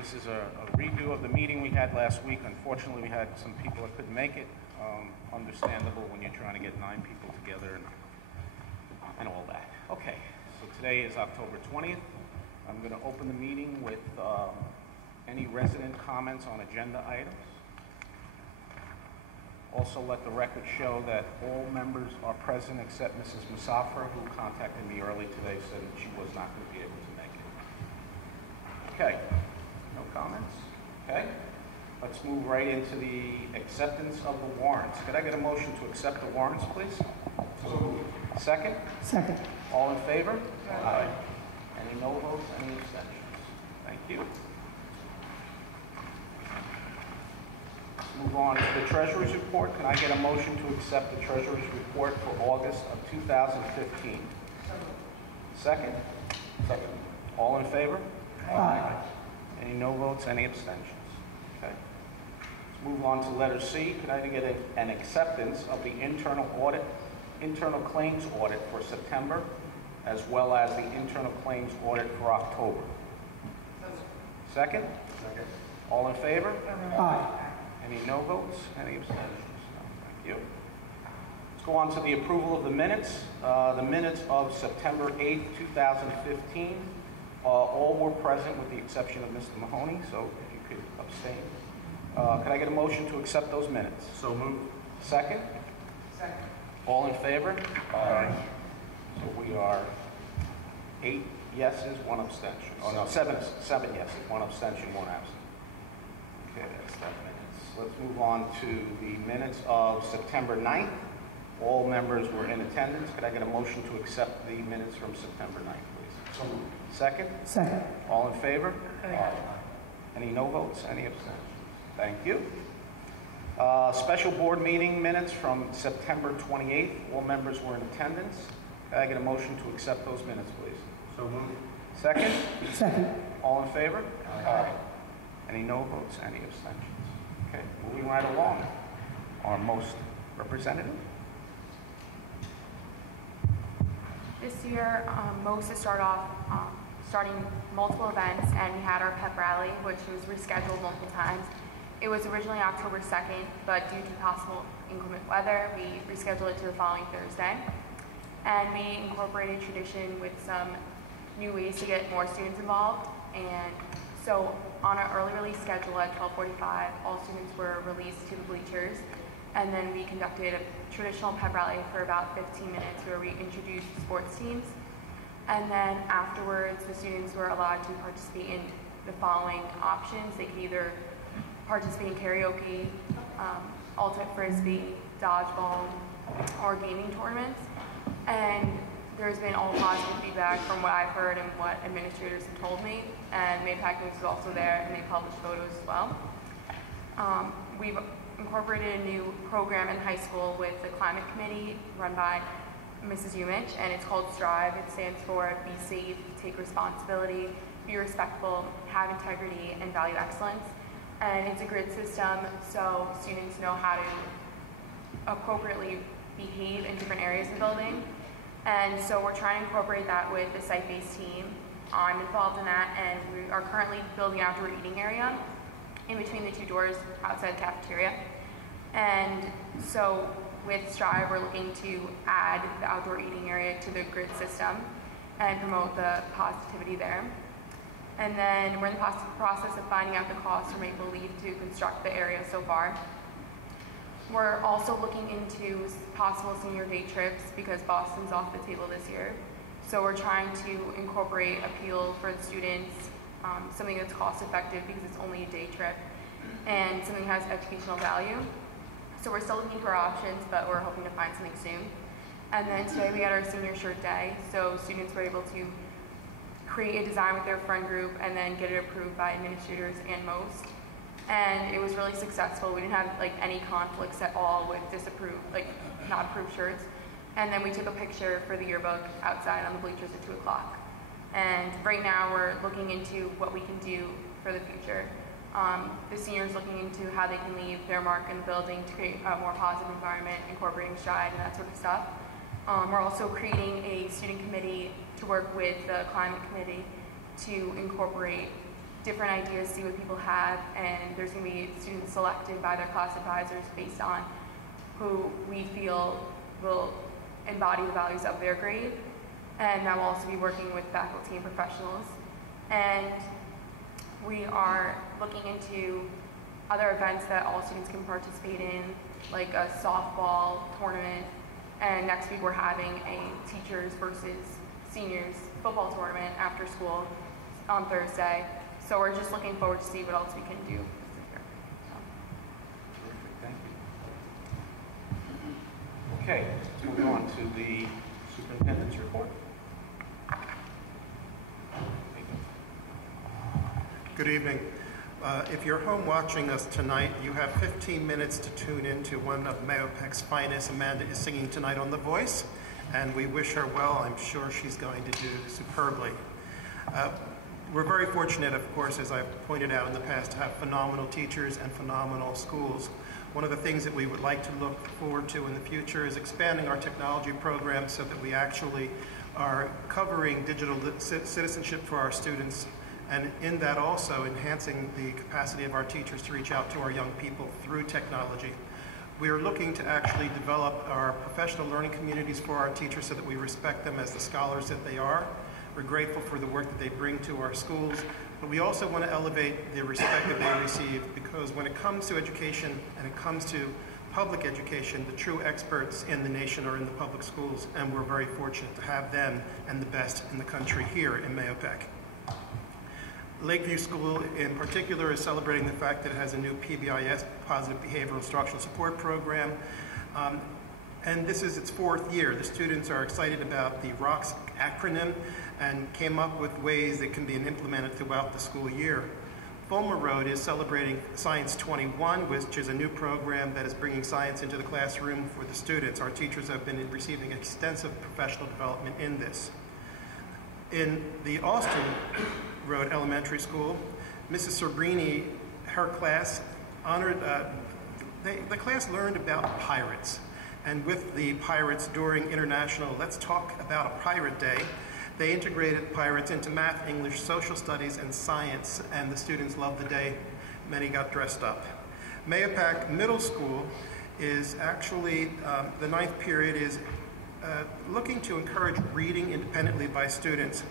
This is a redo of the meeting we had last week. Unfortunately, we had some people that couldn't make it. Understandable when you're trying to get 9 people together and all that. Okay, so today is October 20th. I'm going to open the meeting with any resident comments on agenda items. Also let the record show that all members are present except Mrs. Musafir, who contacted me early today, said that she was not going to be able to make it. Okay, no comments? Okay, let's move right into the acceptance of the warrants. Could I get a motion to accept the warrants, please? Second? Second. All in favor? Aye. Any no votes, any abstentions? Thank you. Move on to the Treasurer's Report. Can I get a motion to accept the Treasurer's Report for August of 2015? Second? Second. All in favor? Aye. Any no votes, any abstentions? Okay. Let's move on to letter C. Can I get an acceptance of the internal claims audit for September, as well as the internal claims audit for October? Second? Second. All in favor? Aye. Any no votes? Any abstentions? No. Thank you. Let's go on to the approval of the minutes. The minutes of September 8th, 2015. All were present with the exception of Mr. Mahoney, so if you could abstain. Can I get a motion to accept those minutes? So moved. Second? Second. All in favor? Aye. So we are 8 yeses, 1 abstention. Oh no, 7 yeses, 1 abstention, 1 absent. Okay, that's that minutes. Let's move on to the minutes of September 9th. All members were in attendance. Could I get a motion to accept the minutes from September 9th, please? So moved. Second? Second. All in favor? Aye. Any no votes? Any abstentions? Thank you. Special board meeting minutes from September 28th. All members were in attendance. Could I get a motion to accept those minutes, please? So moved. Second? Second. All in favor? Aye. Any no votes? Any abstentions? Okay, moving right along. Our most representative. This year, Most has starting multiple events, and we had our pep rally, which was rescheduled multiple times. It was originally October 2nd, but due to possible inclement weather, we rescheduled it to the following Thursday. And we incorporated tradition with some new ways to get more students involved. And so on our early release schedule at 12:45, all students were released to the bleachers. And then we conducted a traditional pep rally for about 15 minutes where we introduced sports teams. And then afterwards, the students were allowed to participate in the following options. They could either participate in karaoke, ultimate frisbee, dodgeball, or gaming tournaments. And there's been all positive feedback from what I've heard and what administrators have told me. And Maypac News is also there, and they publish photos as well. We've incorporated a new program in high school with the climate committee run by Mrs. Umich, and it's called STRIVE. It stands for Be Safe, Take Responsibility, Be Respectful, Have Integrity, and Value Excellence. And it's a grid system, so students know how to appropriately behave in different areas of the building. And so we're trying to incorporate that with the site-based team. I'm involved in that, and we are currently building an outdoor eating area in between the 2 doors outside the cafeteria. And so with STRIVE, we're looking to add the outdoor eating area to the grid system and promote the positivity there. And then we're in the process of finding out the cost for Maple Leaf to construct the area so far. We're also looking into possible senior day trips because Boston's off the table this year. So we're trying to incorporate appeal for the students, something that's cost effective because it's only a day trip, and something that has educational value. So we're still looking for options, but we're hoping to find something soon. And then today we had our senior shirt day, so students were able to create a design with their friend group and then get it approved by administrators and Most. And it was really successful. We didn't have any conflicts at all with not approved shirts. And then we took a picture for the yearbook outside on the bleachers at 2 o'clock. And right now we're looking into what we can do for the future. The seniors looking into how they can leave their mark in the building to create a more positive environment, incorporating STRIVE and that sort of stuff. We're also creating a student committee to work with the climate committee to incorporate different ideas, see what people have, and there's going to be students selected by their class advisors based on who we feel will embody the values of their grade. And I will also be working with faculty and professionals. And we are looking into other events that all students can participate in, like a softball tournament. And next week we're having a teachers versus seniors football tournament after school on Thursday. So we're just looking forward to see what else we can do this year. Thank you. Okay, let's move on to the superintendent's report. Good evening. If you're home watching us tonight, you have 15 minutes to tune into one of Mayopec's finest. Amanda is singing tonight on The Voice, and we wish her well. I'm sure she's going to do superbly. We're very fortunate, of course, as I've pointed out in the past, to have phenomenal teachers and phenomenal schools. One of the things that we would like to look forward to in the future is expanding our technology program so that we actually are covering digital citizenship for our students, and in that also enhancing the capacity of our teachers to reach out to our young people through technology. We are looking to actually develop our professional learning communities for our teachers so that we respect them as the scholars that they are. We're grateful for the work that they bring to our schools, but we also want to elevate the respect that they receive, because when it comes to education and it comes to public education, the true experts in the nation are in the public schools, and we're very fortunate to have them and the best in the country here in Mayopec. Lakeview School in particular is celebrating the fact that it has a new PBIS, Positive Behavioral Instructional Support Program. And this is its 4th year. The students are excited about the ROCKS acronym and came up with ways that can be implemented throughout the school year. Fulmer Road is celebrating Science 21, which is a new program that is bringing science into the classroom for the students. Our teachers have been receiving extensive professional development in this. In the Austin Road Elementary School, Mrs. Sorbrini, her class honored, the class learned about pirates. And with the pirates during International Let's Talk About a Pirate Day, they integrated pirates into math, English, social studies, and science, and the students loved the day. Many got dressed up. Mayopec Middle School is actually, the 9th period is looking to encourage reading independently by students.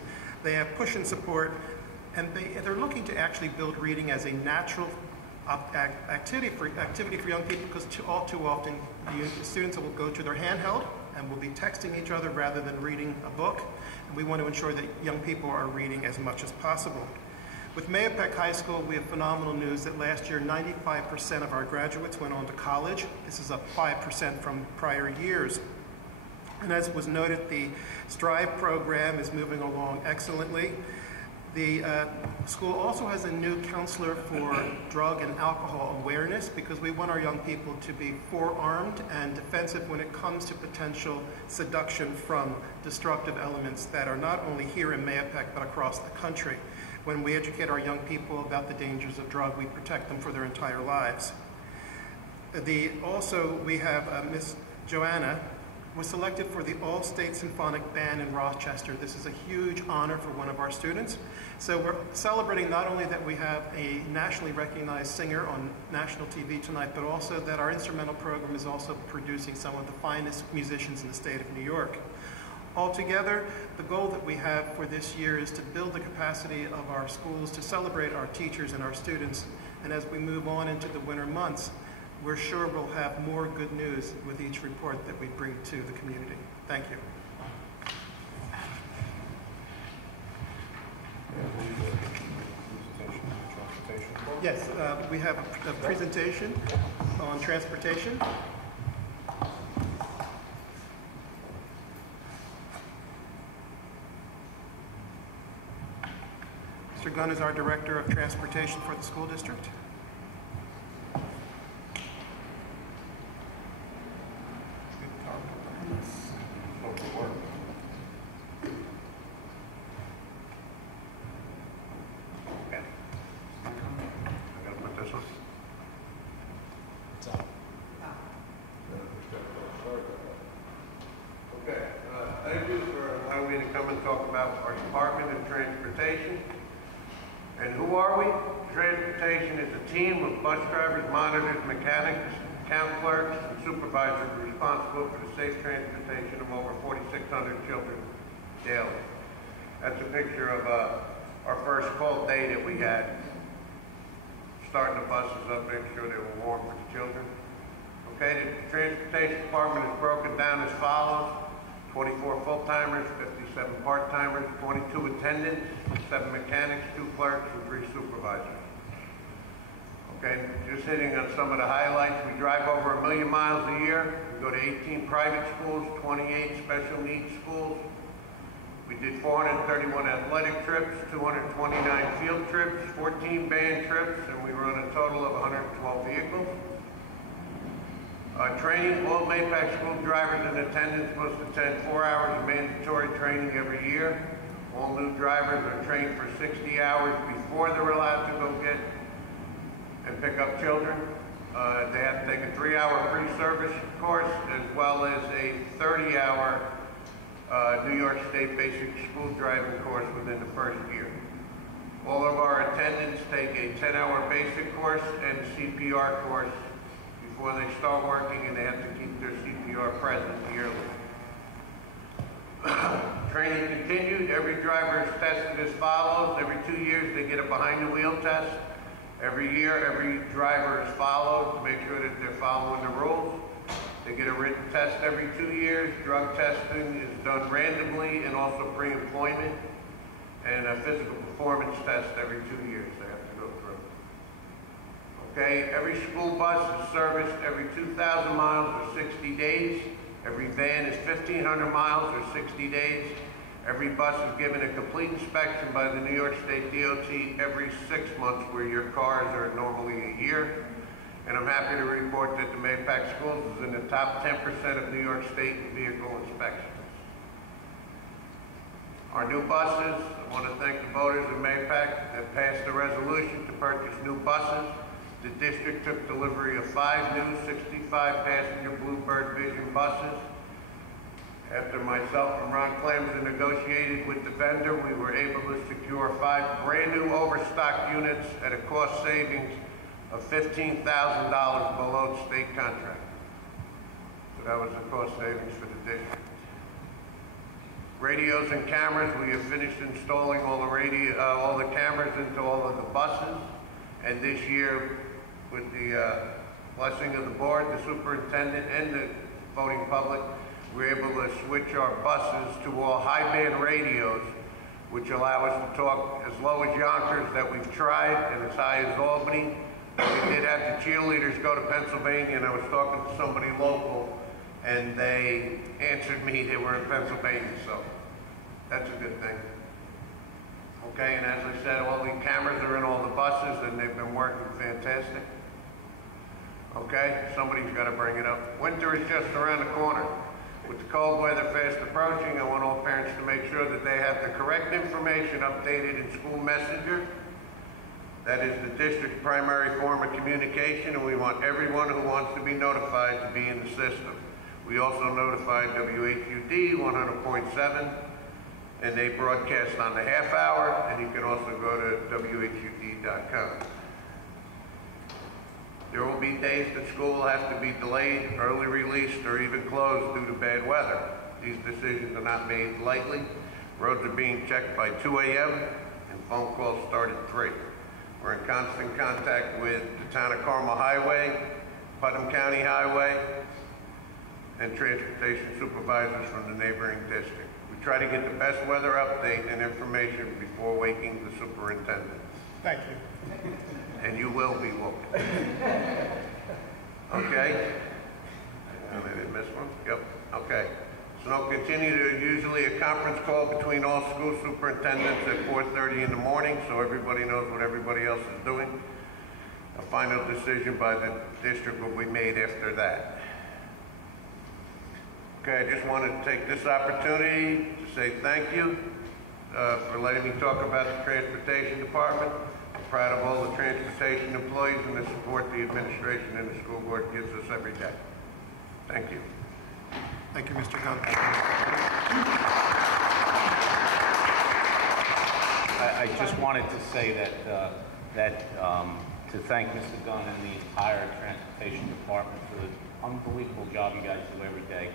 They have push and support, and they're looking to actually build reading as a natural activity for young people, because all too often the students will go to their handheld and will be texting each other rather than reading a book. And we want to ensure that young people are reading as much as possible. With Mayopec High School, we have phenomenal news that last year 95% of our graduates went on to college. This is up 5% from prior years. And as was noted, the STRIVE program is moving along excellently. The school also has a new counselor for drug and alcohol awareness, because we want our young people to be forearmed and defensive when it comes to potential seduction from destructive elements that are not only here in Mayopec but across the country. When we educate our young people about the dangers of drug, we protect them for their entire lives. Also, we have Miss Joanna was selected for the All-State Symphonic Band in Rochester. This is a huge honor for one of our students. So we're celebrating not only that we have a nationally recognized singer on national TV tonight, but also that our instrumental program is also producing some of the finest musicians in the state of New York. Altogether, the goal that we have for this year is to build the capacity of our schools to celebrate our teachers and our students. And as we move on into the winter months, we're sure we'll have more good news with each report that we bring to the community. Thank you. Yes, we have a presentation on transportation. Mr. Gunn is our Director of Transportation for the school district. Thank you for allowing me to come and talk about our Department of Transportation. And who are we? Transportation is a team of bus drivers, monitors, mechanics, account clerks, and supervisors responsible for the safe transportation of over 4,600 children daily. That's a picture of our first cold day that we had. Starting the buses up, making sure they were warm for the children. Okay, the transportation department is broken down as follows: 24 full-timers, 57 part-timers, 22 attendants, 7 mechanics, 2 clerks, and 3 supervisors. Okay, just hitting on some of the highlights. We drive over 1 million miles a year. We go to 18 private schools, 28 special needs schools. We did 431 athletic trips, 229 field trips, 14 band trips, and we run a total of 112 vehicles. Training, all MAPAC school drivers in attendance must attend 4 hours of mandatory training every year. All new drivers are trained for 60 hours before they're allowed to go get and pick up children. They have to take a 3-hour pre-service course as well as a 30-hour New York State basic school driving course within the first year. All of our attendants take a 10-hour basic course and CPR course before they start working, and they have to keep their CPR present yearly. Training continued. Every driver is tested as follows. Every 2 years they get a behind-the-wheel test. Every year every driver is followed to make sure that they're following the rules. They get a written test every 2 years. Drug testing is done randomly and also pre-employment. And a physical performance test every 2 years they have to go through. Okay, every school bus is serviced every 2,000 miles or 60 days. Every van is 1,500 miles or 60 days. Every bus is given a complete inspection by the New York State DOT every 6 months, where your cars are normally a year. And I'm happy to report that the MAPAC schools is in the top 10% of New York State vehicle inspections. Our new buses, I want to thank the voters of MAPAC that passed the resolution to purchase new buses. The district took delivery of 5 new 65-passenger Bluebird Vision buses. After myself and Ron Clemson negotiated with the vendor, we were able to secure 5 brand new overstock units at a cost savings of $15,000 below the state contract. So that was the cost savings for the district. Radios and cameras, we have finished installing all the cameras into all of the buses. And this year, with the blessing of the board, the superintendent, and the voting public, we're able to switch our buses to all high-band radios, which allow us to talk as low as Yonkers that we've tried and as high as Albany. We did have the cheerleaders go to Pennsylvania, and I was talking to somebody local, and they answered me they were in Pennsylvania, so that's a good thing. Okay, and as I said, all the cameras are in all the buses, and they've been working fantastic. Okay, somebody's got to bring it up. Winter is just around the corner. With the cold weather fast approaching, I want all parents to make sure that they have the correct information updated in School Messenger. That is the district's primary form of communication, and we want everyone who wants to be notified to be in the system. We also notified WHUD 100.7, and they broadcast on the half hour, and you can also go to WHUD.com. There will be days that school will have to be delayed, early released, or even closed due to bad weather. These decisions are not made lightly. Roads are being checked by 2 a.m. and phone calls start at 3. We're in constant contact with the Town of Carmel Highway, Putnam County Highway, and transportation supervisors from the neighboring district. We try to get the best weather update and information before waking the superintendent. Thank you. And you will be woke. Okay. And I didn't miss one? Yep. Okay. So now continue to usually a conference call between all school superintendents at 4:30 in the morning, so everybody knows what everybody else is doing. A final decision by the district will be made after that. Okay, I just wanted to take this opportunity to say thank you for letting me talk about the transportation department. I'm proud of all the transportation employees and the support the administration and the school board gives us every day. Thank you. Thank you, Mr. Gunn. I just wanted to say to thank Mr. Gunn and the entire transportation department for the unbelievable job you guys do every day.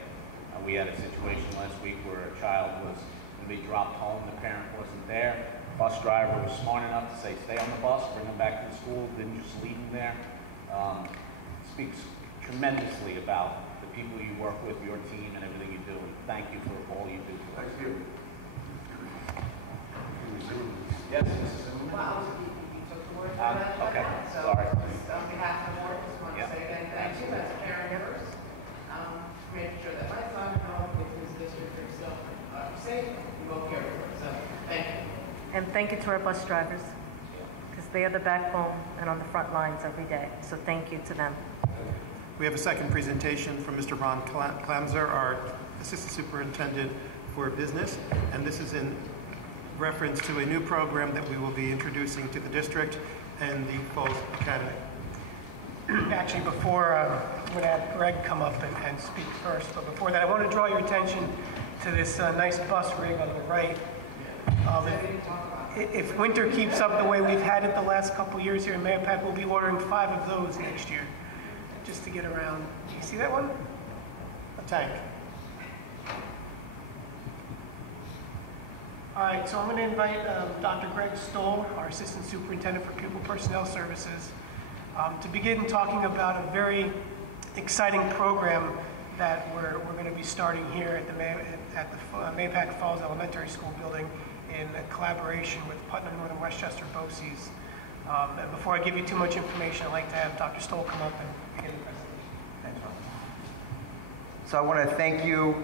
We had a situation last week where a child was going to be dropped home, the parent wasn't there. Bus driver was smart enough to say, stay on the bus, bring them back to the school, didn't just leave them there. Speaks tremendously about the people you work with, your team, and everything you do. And thank you for all you do for us. Thank you. Yes, Mrs. Zimmerman? Well, you took the word. Okay, So, sorry. on behalf of the board, just want to Yeah. say again, thank you as caregivers. Making sure that my son, with his district, are still safe, and well cared for. So, thank you. And thank you to our bus drivers, because they are the backbone and on the front lines every day. So thank you to them. We have a second presentation from Mr. Ron Klamser, our Assistant Superintendent for Business, and this is in reference to a new program that we will be introducing to the district and the Falls Academy. Actually, before, I'm going to have Greg come up and speak first, but before that, I want to draw your attention to this nice bus rig on the right. If winter keeps up the way we've had it the last couple years here in Mahopac, we'll be ordering 5 of those next year, just to get around. Do you see that one? A tank. All right, so I'm going to invite Dr. Greg Stoll, our Assistant Superintendent for Pupil Personnel Services, to begin talking about a very exciting program that we're going to be starting here at the Mahopac Falls Elementary School building in collaboration with Putnam Northern Westchester BOCES. And before I give you too much information, I'd like to have Dr. Stoll come up and begin the presentation. Thanks, Ron. So I want to thank you,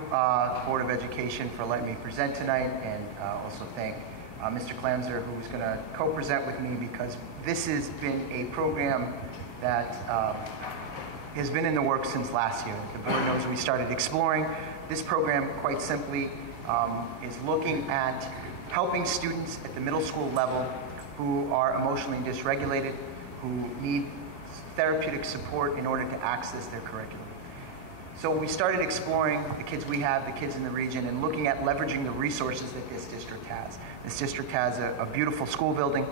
Board of Education, for letting me present tonight, and also thank Mr. Klamser, who is going to co-present with me, because this has been a program that has been in the works since last year. The board knows we started exploring. This program, quite simply, is looking at helping students at the middle school level who are emotionally dysregulated, who need therapeutic support in order to access their curriculum. So we started exploring the kids we have, the kids in the region, and looking at leveraging the resources that this district has. This district has a beautiful school building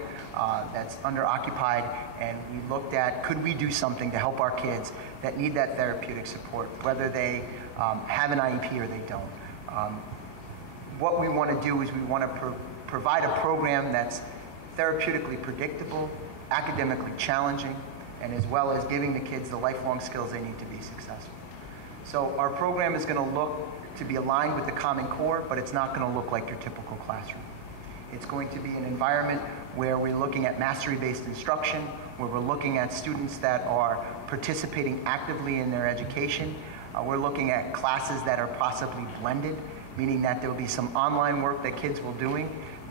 that's under-occupied, and we looked at, could we do something to help our kids that need that therapeutic support, whether they have an IEP or they don't. What we want to do is we want to provide a program that's therapeutically predictable, academically challenging, and as well as giving the kids the lifelong skills they need to be successful. So our program is going to look to be aligned with the Common Core, but it's not going to look like your typical classroom. It's going to be an environment where we're looking at mastery-based instruction, where we're looking at students that are participating actively in their education. We're looking at classes that are possibly blended, meaning that there will be some online work that kids will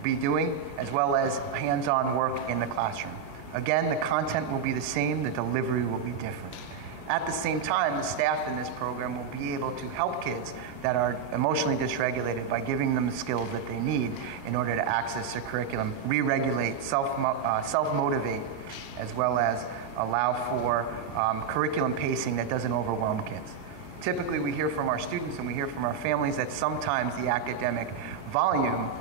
be doing, as well as hands-on work in the classroom. Again, the content will be the same, the delivery will be different. At the same time, the staff in this program will be able to help kids that are emotionally dysregulated by giving them the skills that they need in order to access their curriculum, re-regulate, self-motivate, as well as allow for curriculum pacing that doesn't overwhelm kids. Typically, we hear from our students and we hear from our families that sometimes the academic volume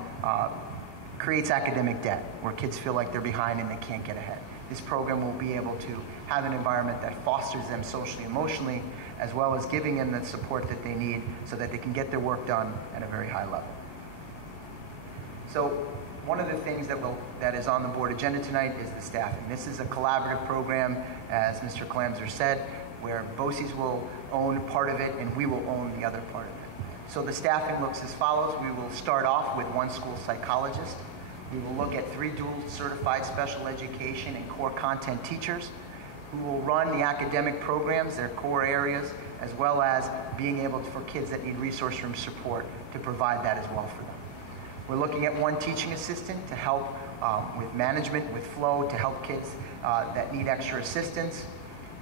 creates academic debt, where kids feel like they're behind and they can't get ahead. This program will be able to have an environment that fosters them socially, emotionally, as well as giving them the support that they need so that they can get their work done at a very high level. So one of the things that is on the board agenda tonight is the staffing. This is a collaborative program, as Mr. Klamser said, where BOCES will own part of it and we will own the other part of it. So the staffing looks as follows. We will start off with 1 school psychologist. We will look at 3 dual certified special education and core content teachers who will run the academic programs, their core areas, as well as being able to, for kids that need resource room support, to provide that as well for them. We're looking at 1 teaching assistant to help with management, with flow, to help kids that need extra assistance.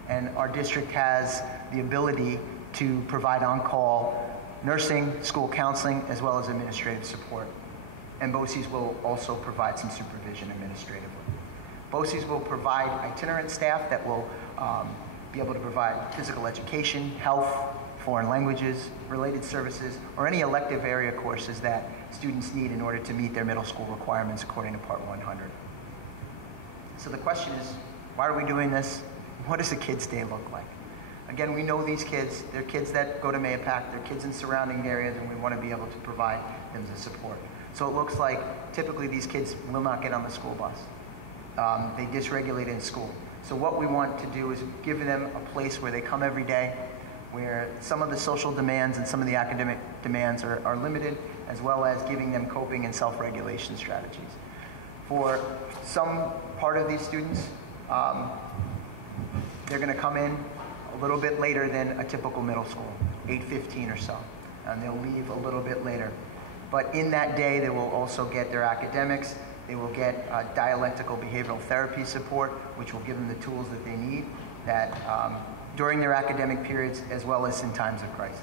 And our district has the ability to provide on-call nursing, school counseling, as well as administrative support. And BOCES will also provide some supervision administratively. BOCES will provide itinerant staff that will be able to provide physical education, health, foreign languages, related services, or any elective area courses that students need in order to meet their middle school requirements according to Part 100. So the question is, why are we doing this? What does a kid's day look like? Again, we know these kids. They're kids that go to Mahopac. They're kids in surrounding areas, and we want to be able to provide them the support. So it looks like typically these kids will not get on the school bus. They dysregulate in school. So what we want to do is give them a place where they come every day, where some of the social demands and some of the academic demands are limited, as well as giving them coping and self-regulation strategies. For some part of these students, they're going to come in a little bit later than a typical middle school, 8:15 or so, and they'll leave a little bit later. But in that day, they will also get their academics. They will get dialectical behavioral therapy support, which will give them the tools that they need during their academic periods, as well as in times of crisis.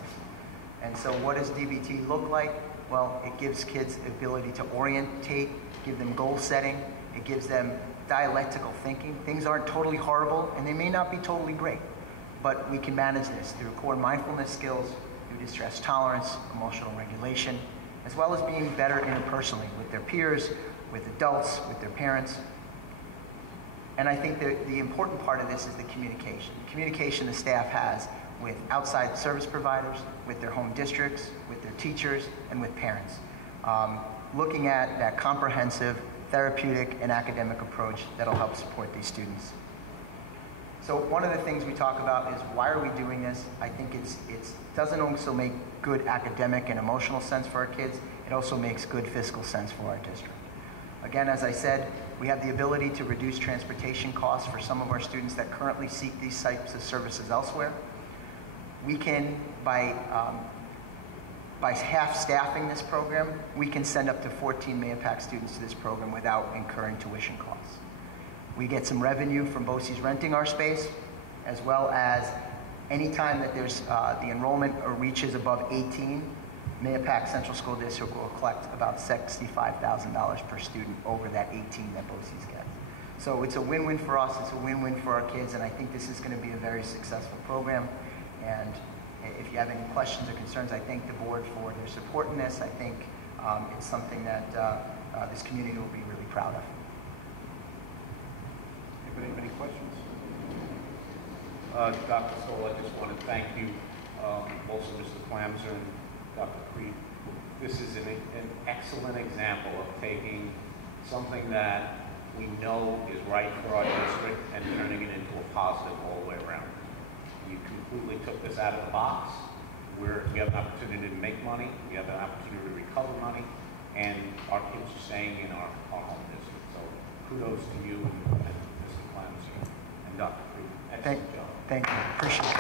And so what does DBT look like? Well, it gives kids the ability to orientate, give them goal setting. It gives them dialectical thinking. Things aren't totally horrible, and they may not be totally great, but we can manage this through core mindfulness skills, through distress tolerance, emotional regulation, as well as being better interpersonally with their peers, with adults, with their parents. And I think the important part of this is the communication. Communication the staff has with outside service providers, with their home districts, with their teachers, and with parents. Looking at that comprehensive therapeutic and academic approach that'll help support these students. So one of the things we talk about is, why are we doing this? I think it doesn't also make good academic and emotional sense for our kids, it also makes good fiscal sense for our district. Again, as I said, we have the ability to reduce transportation costs for some of our students that currently seek these types of services elsewhere. We can, by half staffing this program, we can send up to 14 Mahopac students to this program without incurring tuition costs. We get some revenue from BOCES renting our space, as well as any time that there's the enrollment reaches above 18, Mahopac Central School District will collect about $65,000 per student over that 18 that BOCES gets. So it's a win-win for us, it's a win-win for our kids, and I think this is going to be a very successful program. And if you have any questions or concerns, I thank the board for their support in this. I think it's something that this community will be really proud of. Anybody, any questions? Dr. Stoll, I just want to thank you, also Mr. Clamser and Dr. Creed. This is an excellent example of taking something that we know is right for our district and turning it into a positive all the way around. You completely took this out of the box. We have an opportunity to make money, we have an opportunity to recover money, and our kids are staying in our home district. So kudos to you and Mr. Clemens and Dr. Creed. Excellent job. Thank you. Appreciate it.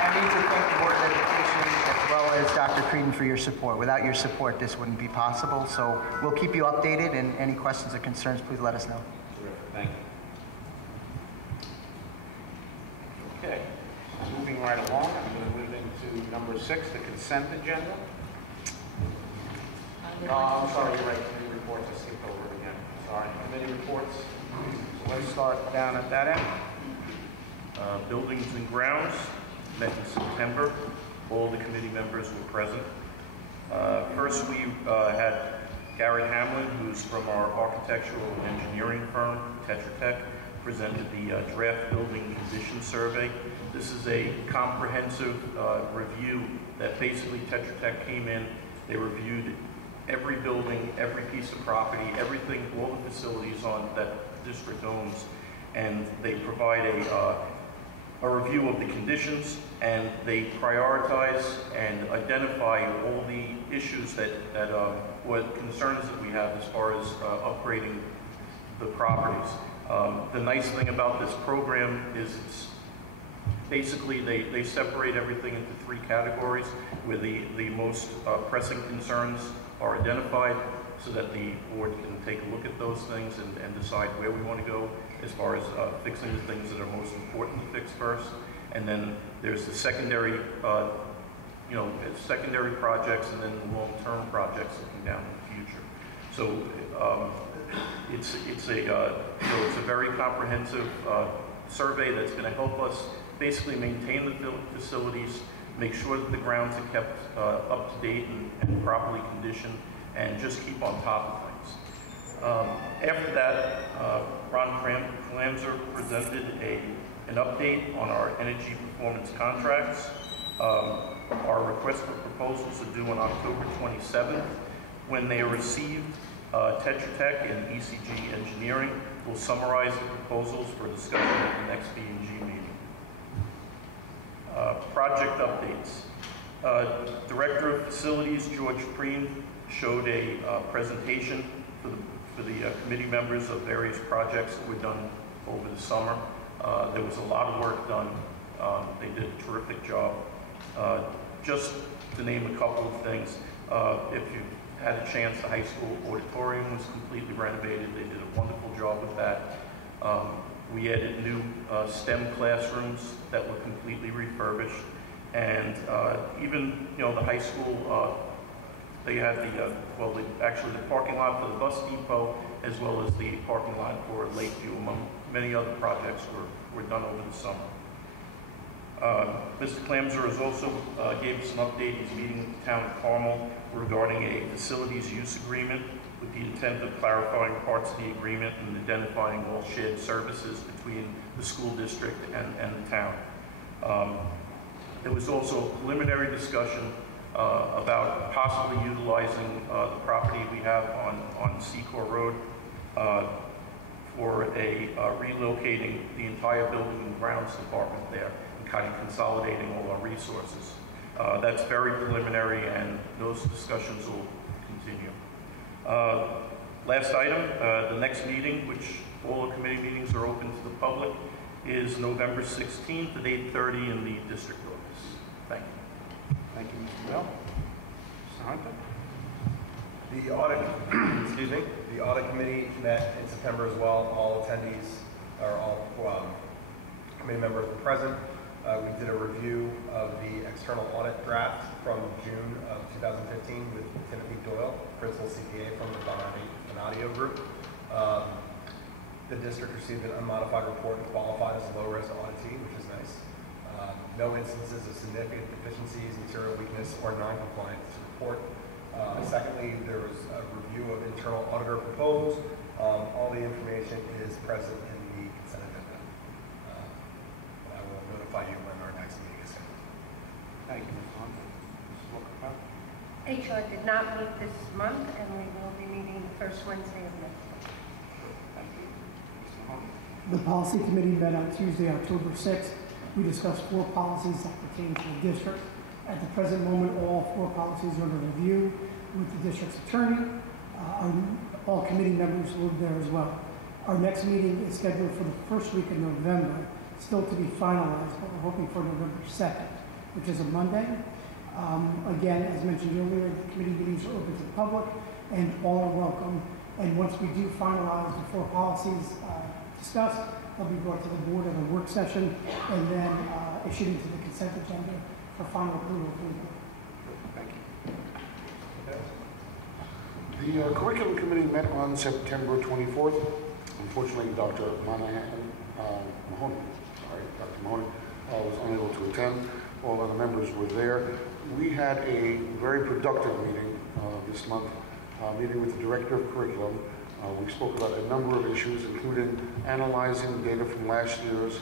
I need to thank the Board of Education as well as Dr. Creedon for your support. Without your support, this wouldn't be possible. So we'll keep you updated, and any questions or concerns, please let us know. Terrific. Thank you. Okay. Moving right along, I'm going to move into number 6, the consent agenda. I'm sorry, you're right. Committee reports, I skipped over it again. Sorry. Committee reports. So let's start down at that end. Buildings and Grounds met in September. All the committee members were present. First, we had Garrett Hamlin, who's from our architectural and engineering firm, Tetra Tech, presented the draft building condition survey. This is a comprehensive review that basically Tetra Tech came in. They reviewed every building, every piece of property, everything, all the facilities on that the district owns, and they provide a review of the conditions, and they prioritize and identify all the issues or concerns that we have as far as upgrading the properties. The nice thing about this program is it's basically they separate everything into 3 categories where the most pressing concerns are identified, so that the board can take a look at those things and decide where we want to go as far as fixing the things that are most important to fix first. And then there's the secondary, secondary projects, and then the long-term projects looking down in the future. So it's a very comprehensive survey that's going to help us basically maintain the facilities, make sure that the grounds are kept up to date and properly conditioned, and just keep on top of things. After that, Ron Klamser presented an update on our energy performance contracts. Our request for proposals are due on October 27th. When they are received, Tetra Tech and ECG Engineering will summarize the proposals for discussion at the next B&G meeting. Project updates. Director of Facilities George Preen showed a presentation for the committee members of various projects that were done over the summer. There was a lot of work done. They did a terrific job. Just to name a couple of things, if you had a chance, the high school auditorium was completely renovated. They did a wonderful job with that. We added new STEM classrooms that were completely refurbished. And even, the high school, they had actually the parking lot for the bus depot, as well as the parking lot for Lakeview, among many other projects were done over the summer. Mr. Klamser has also gave us an update. He's meeting with the town of Carmel regarding a facilities use agreement with the intent of clarifying parts of the agreement and identifying all shared services between the school district and the town. There was also a preliminary discussion about possibly utilizing the property we have on Secor Road for relocating the entire building and grounds department there, kind of consolidating all our resources. That's very preliminary, and those discussions will continue. Last item, the next meeting, which all the committee meetings are open to the public, is November 16th at 8:30 in the district office. Thank you. Thank you, Mr. Bell. Mr. Hunter? The audit, excuse me, the audit committee met in September as well. All attendees, or all committee members were present. We did a review of the external audit draft from June of 2015 with Timothy Doyle, principal CPA from the Bonadio Group. The district received an unmodified report and qualified as a low-risk auditee, which is nice. No instances of significant deficiencies, material weakness, or non-compliance to report. Secondly, there was a review of internal auditor proposals. All the information is present in the consent agenda. I will notify you when our next meeting is scheduled. Thank you, Mr. Hunter. Mrs. Walker? HR did not meet this month, and we will be meeting the first Wednesday of next month. Thank you. Mr. Hunter? The policy committee met on Tuesday, October 6th. We discussed 4 policies that pertain to the district. At the present moment, all 4 policies are under review with the district's attorney. All committee members will be there as well. Our next meeting is scheduled for the first week of November, still to be finalized, but we're hoping for November 2nd, which is a Monday. Again, as mentioned earlier, the committee meetings are open to the public, and all are welcome. And once we do finalize the 4 policies discussed, they'll be brought to the board at a work session and then issued into the consent agenda for final approval. Thank you. The curriculum committee met on September 24th. Unfortunately, Dr. Mahoney was unable to attend. All other members were there. We had a very productive meeting this month, meeting with the director of curriculum. We spoke about a number of issues, including analyzing data from last year's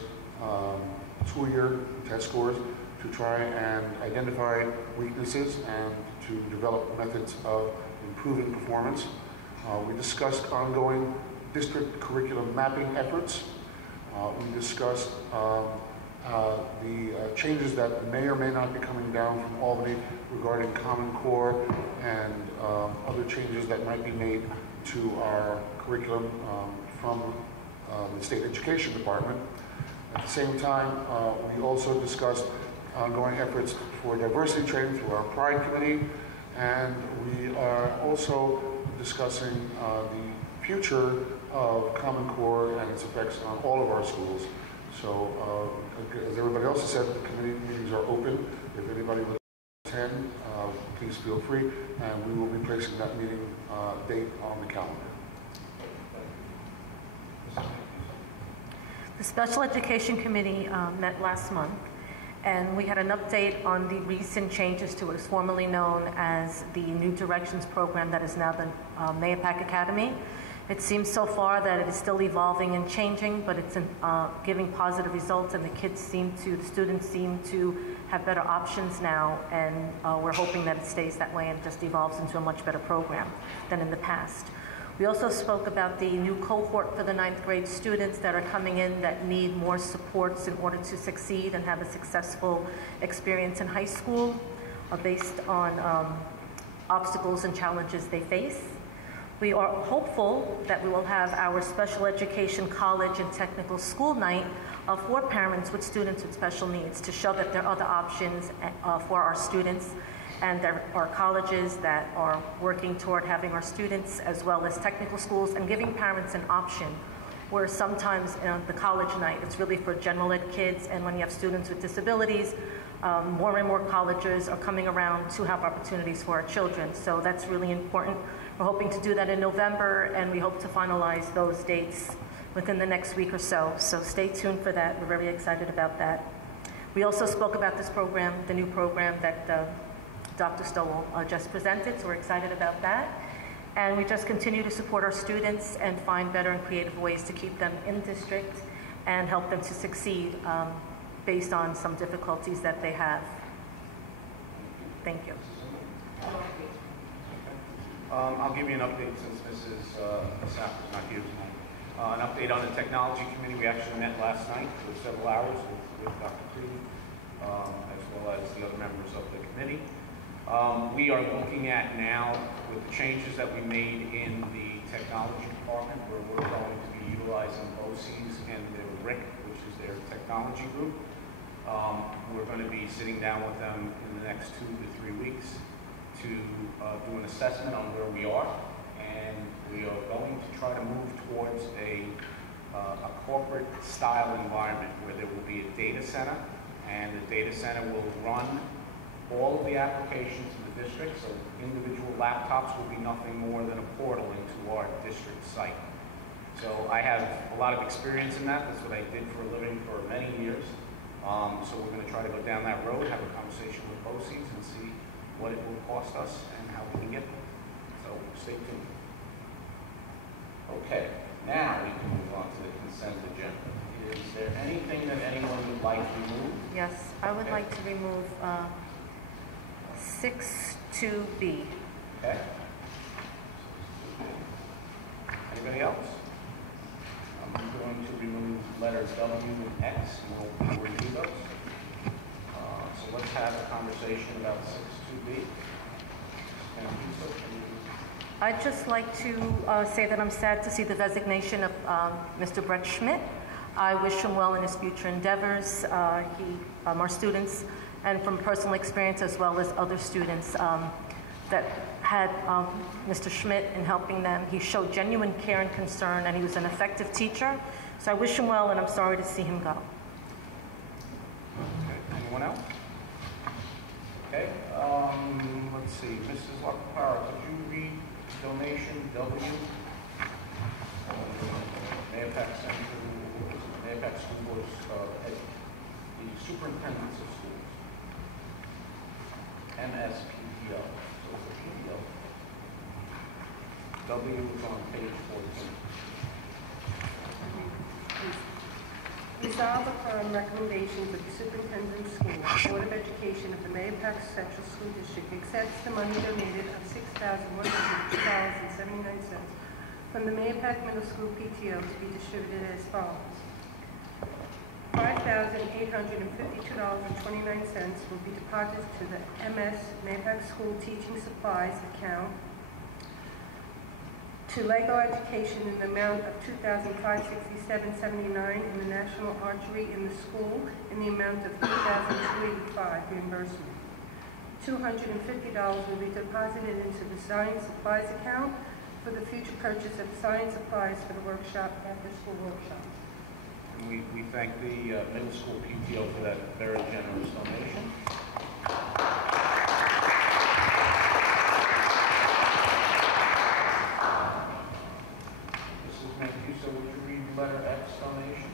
school year test scores to try and identify weaknesses and to develop methods of improving performance. We discussed ongoing district curriculum mapping efforts. We discussed the changes that may or may not be coming down from Albany regarding Common Core and other changes that might be made to our curriculum from the State Education Department. At the same time, we also discussed ongoing efforts for diversity training through our Pride Committee, and we are also discussing the future of Common Core and its effects on all of our schools. So, as everybody else has said, the committee meetings are open. If anybody would attend, please feel free, and we will be placing that meeting date on the calendar. The Special Education Committee met last month, and we had an update on the recent changes to what is formerly known as the New Directions program that is now the Mahopac Academy. It seems so far that it is still evolving and changing, but it's giving positive results, and the students seem to have better options now, and we're hoping that it stays that way and just evolves into a much better program than in the past. We also spoke about the new cohort for the 9th grade students that are coming in that need more supports in order to succeed and have a successful experience in high school based on obstacles and challenges they face. We are hopeful that we will have our special education college and technical school night for parents with students with special needs to show that there are other options for our students, and there are colleges that are working toward having our students as well as technical schools and giving parents an option where sometimes the college night, it's really for general ed kids, and when you have students with disabilities, more and more colleges are coming around to have opportunities for our children. So that's really important. We're hoping to do that in November, and we hope to finalize those dates within the next week or so. So stay tuned for that. We're very excited about that. We also spoke about this program, the new program that Dr. Stowell just presented, so we're excited about that. And we just continue to support our students and find better and creative ways to keep them in district and help them to succeed based on some difficulties that they have. Thank you. I'll give you an update since Mrs. Sapp is not here tonight. An update on the technology committee. We actually met last night for several hours with Dr. Creed, as well as the other members of the committee. We are looking at now, with the changes that we made in the technology department, where we're going to be utilizing BOCES and the RIC, which is their technology group. We're going to be sitting down with them in the next 2 to 3 weeks to do an assessment on where we are, and we are going to try to move towards a corporate style environment where there will be a data center, and the data center will run all of the applications in the district, so individual laptops will be nothing more than a portal into our district site. So I have a lot of experience in that. That's what I did for a living for many years. So we're going to try to go down that road, have a conversation with BOCES, and see what it will cost us and how we can get there. So stay tuned. Okay, now we can move on to the consent agenda. Is there anything that anyone would like to remove? Yes, I would like to remove 6-2B. Okay. Anybody else? I'm going to remove letters W and X, and we'll review those. So let's have a conversation about 6-2B. I'd just like to say that I'm sad to see the resignation of Mr. Brett Schmidt. I wish him well in his future endeavors. Our students, and from personal experience as well as other students that had Mr. Schmidt in helping them. He showed genuine care and concern, and he was an effective teacher. So I wish him well, and I'm sorry to see him go. Okay, anyone else? Okay, let's see, Mrs. Lockhart, could you read donation W? Mahopac Central, Mahopac School Board's, the superintendents of schools. MSPPO, so it's a PPO. W is on page 14. Resolve upon recommendations of the superintendent of schools, the Board of Education of the Mahopac Central School District accepts the money donated of $6,102.79 from the Mahopac Middle School PTO to be distributed as follows. $5,852.29 will be deposited to the MS Mahopac School Teaching Supplies account, to Lego Education in the amount of $2,567.79 in the National Archery in the school in the amount of $2,285 reimbursement. $250 will be deposited into the Science Supplies account for the future purchase of science supplies for the workshop, after-school workshops. And we thank the middle school PTO for that very generous donation. Mrs. Mancuso, would you read letter X donation?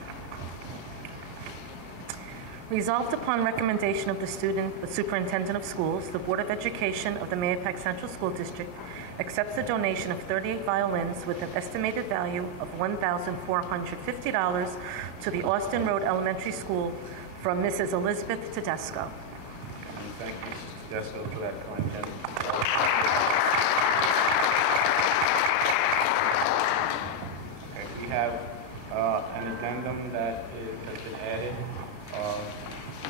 Resolved upon recommendation of the superintendent of schools, the Board of Education of the Mahopac Central School District accepts the donation of 38 violins with an estimated value of $1,450 to the Austin Road Elementary School from Mrs. Elizabeth Tedesco. Thank you, Mrs. Tedesco, for that kind gesture. Okay, we have an addendum that has been added.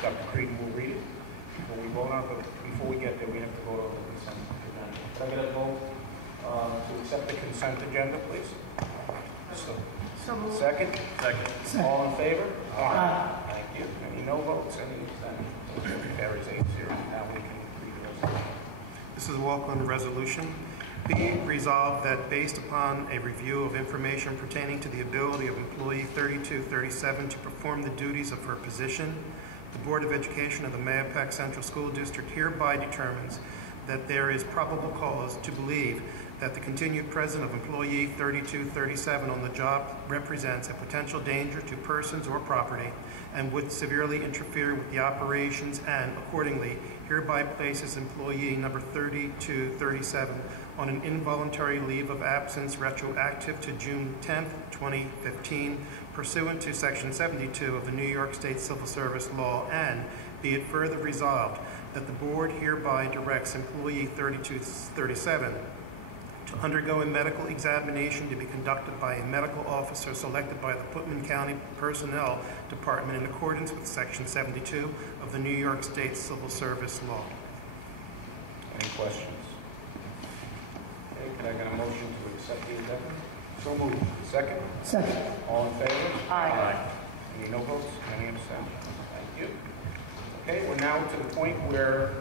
Dr. Creedon will read it before we vote on it, but before we get there, we have to vote on the consent agenda. Can I get a vote to accept the consent agenda, please? So moved. Second? Second. All in favor? Aye. Thank you. Any no votes? Any abstentions? Motion carries 8-0. Now we can read the resolution. This is a walk-on resolution. Be resolved that based upon a review of information pertaining to the ability of employee 3237 to perform the duties of her position, the Board of Education of the Mahopac Central School District hereby determines that there is probable cause to believe that the continued presence of employee 3237 on the job represents a potential danger to persons or property and would severely interfere with the operations, and accordingly hereby places employee number 3237 on an involuntary leave of absence retroactive to June 10th, 2015, pursuant to Section 72 of the New York State Civil Service Law, and be it further resolved that the Board hereby directs employee 3237 to undergo a medical examination to be conducted by a medical officer selected by the Putnam County Personnel Department in accordance with Section 72 of the New York State Civil Service Law. Any questions? Okay, can I get a motion to accept the addendum? So moved. Second? Second. All in favor? Aye. Any no votes? Any abstentions? Thank you. Okay, we're now to the point where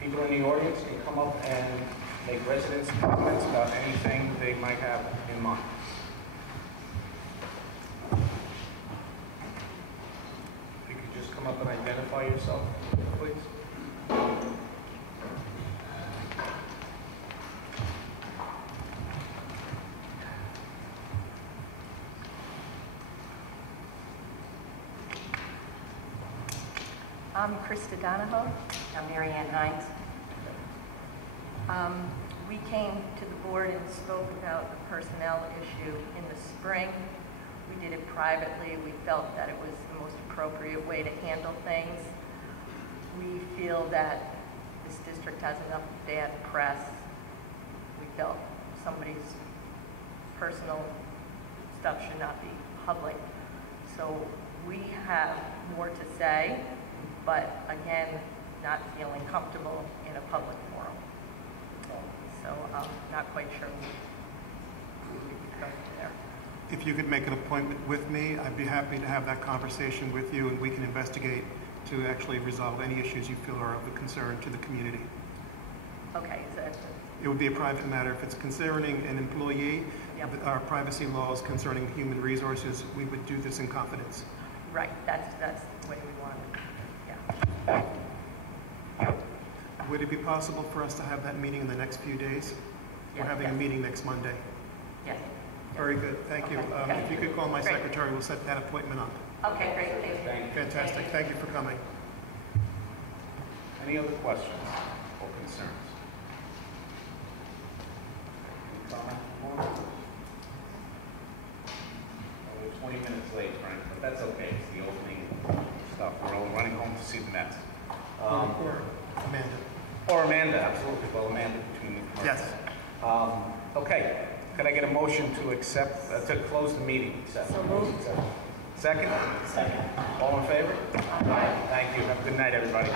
people in the audience can come up and make residents' comments about anything they might have in mind. If you could just come up and identify yourself, please. I'm Krista Donahoe. I'm Mary Ann Hines. We came to the board and spoke about the personnel issue in the spring. We did it privately. We felt that it was the most appropriate way to handle things. We feel that this district has enough bad press. We felt somebody's personal stuff should not be public. So we have more to say, but again, not feeling comfortable in a public forum. So I'm not quite sure we could go from there. If you could make an appointment with me, I'd be happy to have that conversation with you, and we can investigate to actually resolve any issues you feel are of a concern to the community. Okay, is that... It would be a private matter. If it's concerning an employee, Yep. Our privacy laws concerning human resources, we would do this in confidence. Right, that's the way we want it. Yeah. Would it be possible for us to have that meeting in the next few days? We're Yeah, having a yes. meeting next Monday. Yes. Very good, thank you. Okay. If you could call my Great. secretary, we'll set that appointment up. Okay, great, thank you. Fantastic, thank you for coming. Any other questions or concerns? Any comment? We're 20 minutes late, Frank, but that's okay. It's the opening stuff. We're all running home to see the Mets. Or Amanda. Or Amanda, absolutely. Well, Amanda between the commercials. Yes. Okay. Could I get a motion to accept, to close the meeting? So moved. Second? Second. All in favor? Aye. Thank you. Have a good night, everybody.